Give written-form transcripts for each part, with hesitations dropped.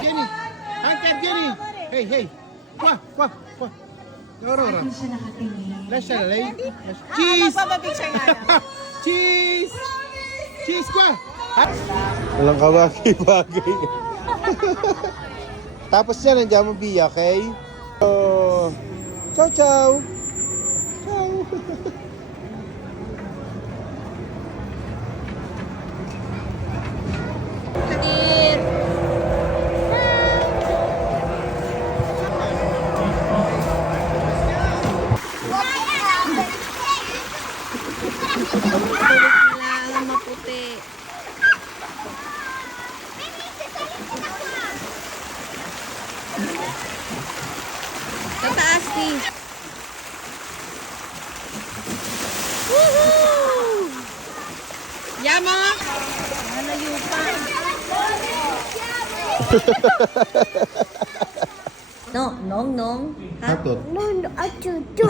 Jenny! Hunter Jenny! Hey, hey! Wah, wah, wah! Aurora. Let's celebrate. Cheese! Cheese! Cheese ka! Walang kabagay-bagay. Tapos yan, nandiyan mo biya, okay? Oh, ciao, ciao! Ciao! Kailangan maputi. Sa taas ni. Woohoo! Yama! Nalayupan. No, nong, nong. Hatot. No, no, achuchu.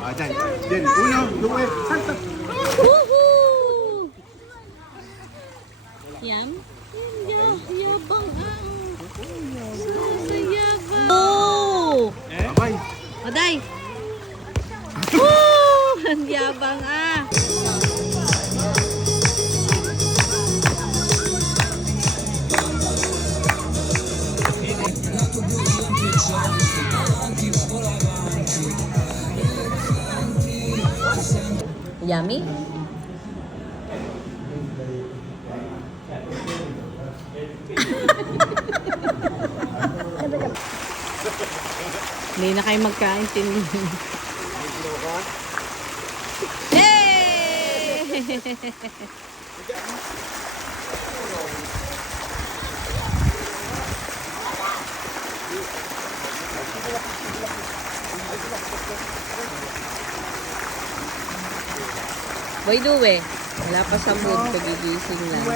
Ayan. Jenny, uno, due, salta! Woohoo! Yam? Yabang ang. Sayabang. Oh! Bye-bye! Aday! Woo! Ang yabang ah! Yummy? Hindi na kayo magkaintindi. Hey! Boy Duwe, wala pa sa mood, kagigising lang.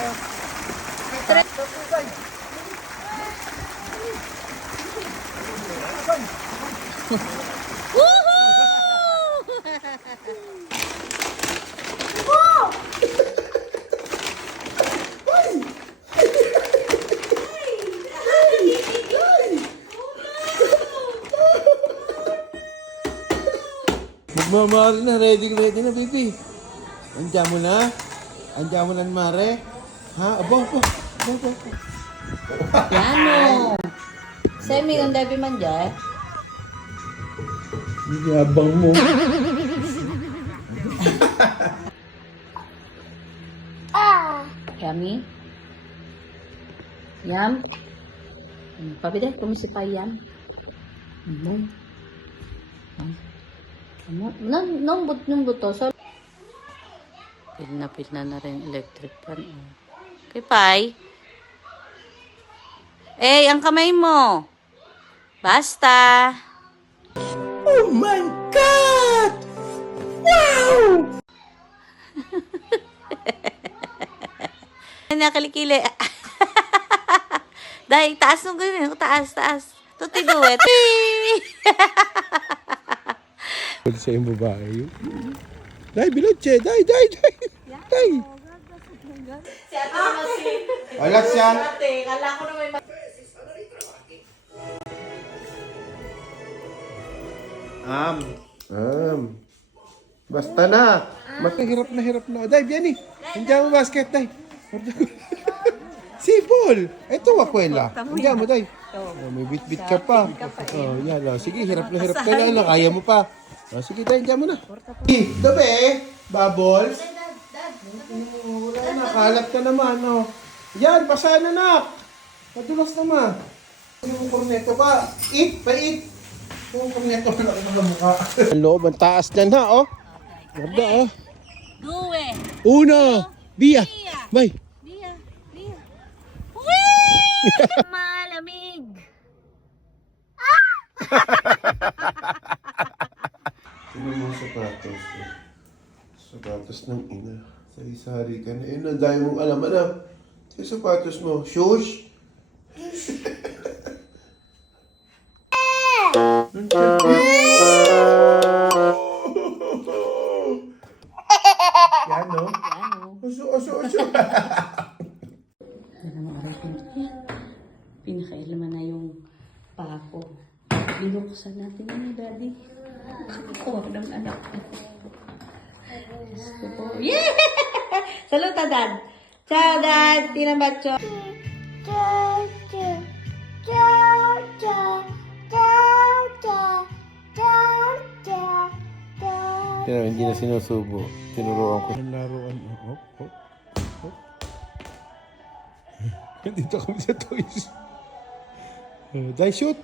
Magmamahal na, ready na, baby. Andiyan mo na? Andiyan mo na, Mare? Ha? Abo. Piano! Semi ng Debbie man dyan. Yabang mo. Yummy? Yum? Pabida, kumisi pa yum? Nung buto. So, Pil na rin electric pan. Okay, Pai. Eh, ang kamay mo. Basta. Oh my God! Wow! Nakalikili. Dahil, taas nung ganyan. Taas. Tuti duet. Sa yung babae. Dai, bilotche. Dai. Wala siya. Kala ko na may Basta na. Hirap na. Dai, Biani. Andiyan mo basket, Dai. Sipol. Ito, akwela. Andiyan mo, Dai. Oh, may bit-bit ka pa. Oh, yan. Sige, hirap na ka na. Kaya mo pa. Oh, sige, Dai, andiyan mo na. Dabe, Bubbles. Wala na, kalat ka naman. Oh. Yan, basa na, nak. Madulas naman. Yung korneto pa. Pait. Yung korneto na lang mga mukha. Ang loob, ang taas dyan ha, oh. Ganda, oh. Duwe. Uno. Bia. Bay. Bia. Whee! Malamig. Sino mga sapatos? Sapatos ng ina. Sari-sari ka na. Ang dahil mong alam, ano? Sa sapatos mo. Shoes? Yan, no? Oso. Pinakailaman na yung pako. Binuksan natin yun, Daddy. Kuha ng anak ko. Diyos ko po. Yeah! Saluta, Dad. Ciao, Dad. Tinabacho. Yan, hindi na sinusubo. Tinuruan ko. Ang laruan. Hop. Dito kami sa toys. Dai, shoot.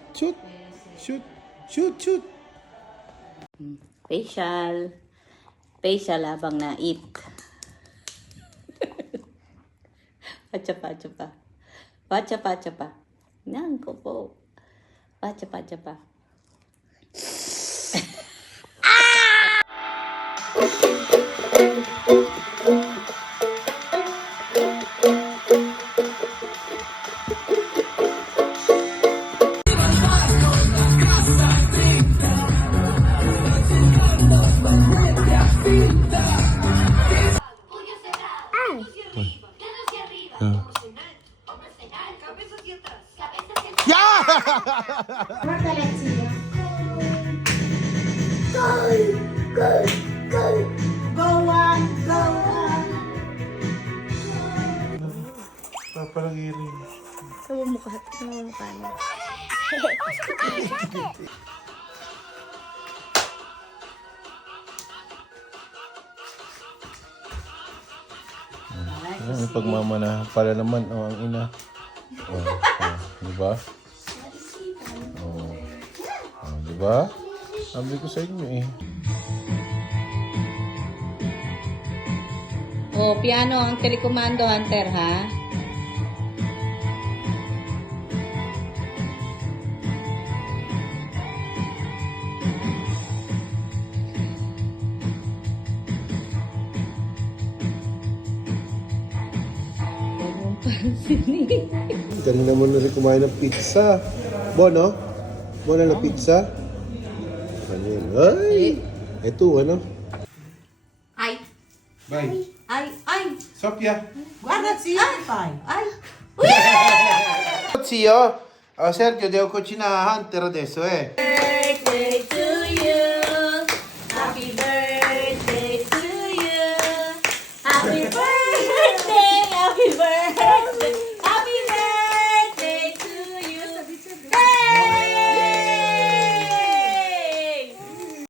Facial habang na-eat. Pacha pa. Nang ko po. Pacha pa. Papalangirin. Namumukha na. Ang pagmamana para naman ang ina. Di ba? Di ba? Sabi ko sa inyo eh. Piano ang telekomando, Hunter, ha? Kanina mo na rin kumain ng pizza. Bono? Bono na pizza? Ano yun? Ay! Ito, ano? Ay! Bye. Ay! Sophia. Guarda zio che fai? Ay! Zio, Sergio, devo cucinare a Hunter adesso, eh.